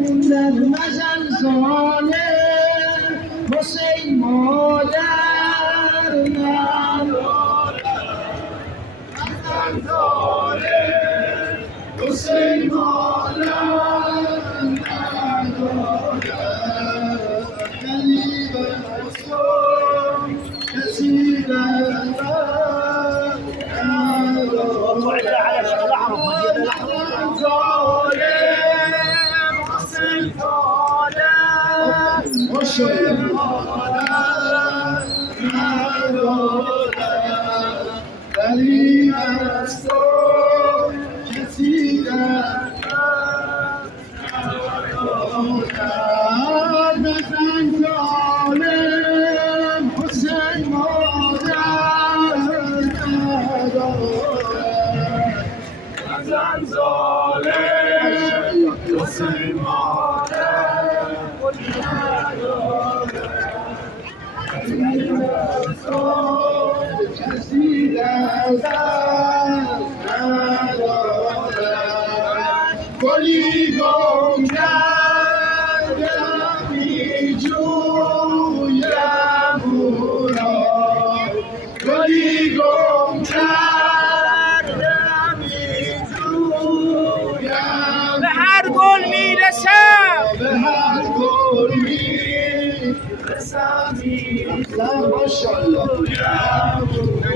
در مزن ظالم حسین مادر مزن ظالم حسین مادر قلیب مستم کسی گلی گم کردم می جویم او را گلی گم کردم می جویم به هر گل میرسم به هر گل میرسم ماشاءالله